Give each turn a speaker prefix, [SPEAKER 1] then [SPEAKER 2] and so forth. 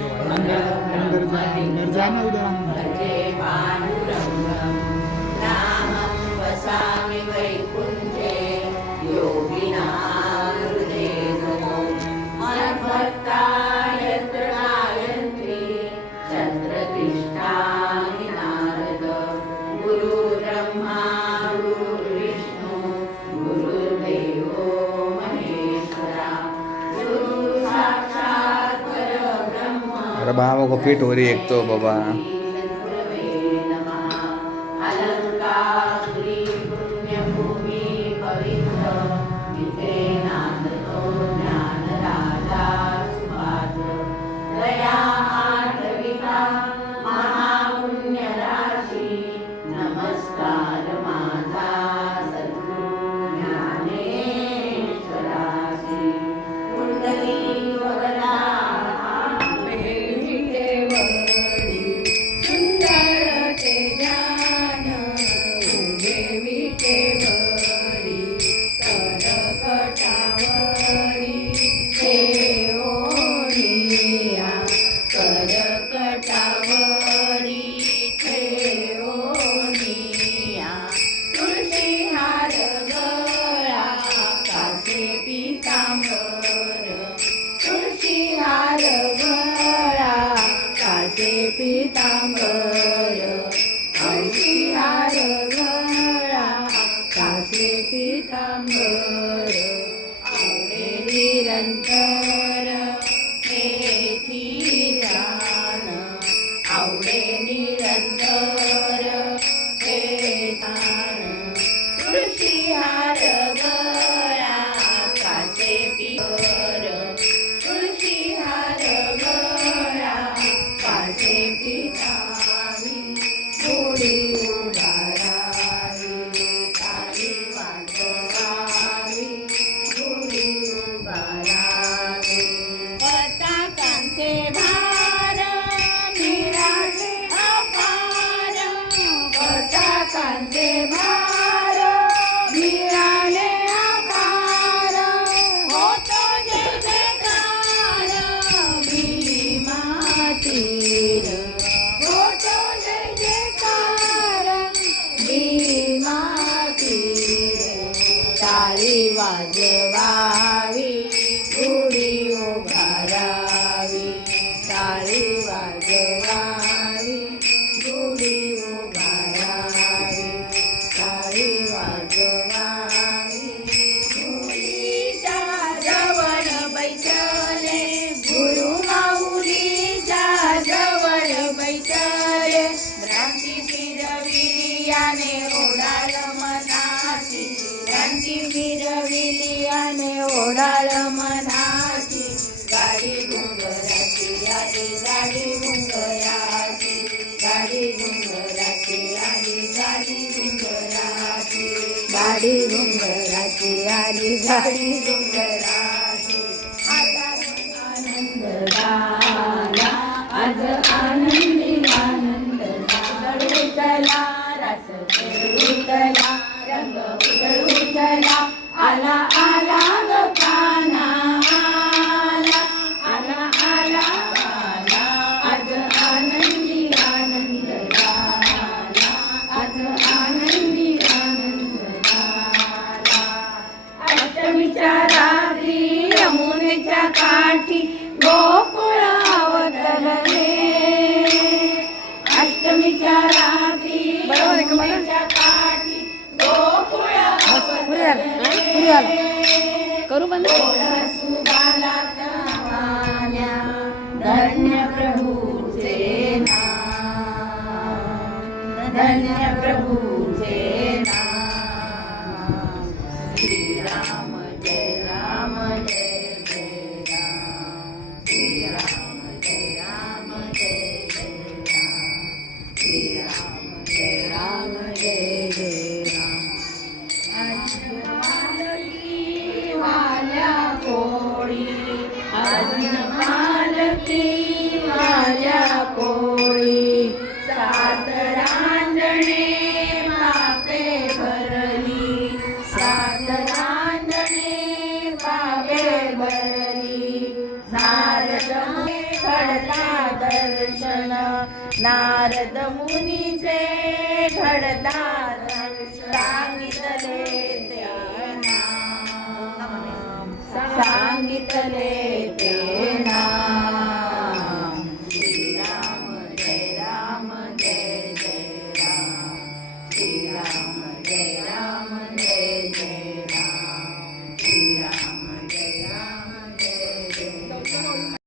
[SPEAKER 1] نرجع نرجع نقدر भाव रही एक तो बाबा.
[SPEAKER 2] टाळी वाजवावी गुढी उभारावी. टाळी वाजवावी गुढी उभारावी. टाळी वाजवावी मुलीच्या भ्रांती उडाळ मनाची गाडी घुंगराची आली गाडी घुंगराची गाडी घुंगराची आली गाडी घुंगराची गाडी घुंगराची आली गाडी घुंगरा यमुनेच्या रात्री यमुनेच्या काठी गोकुळ अवतरले. अष्टमीच्या रात्री यमुनेच्या काठी गोकुळ
[SPEAKER 3] करू बंद?
[SPEAKER 2] धन्य प्रभूचे नाम. धन्य Anthony.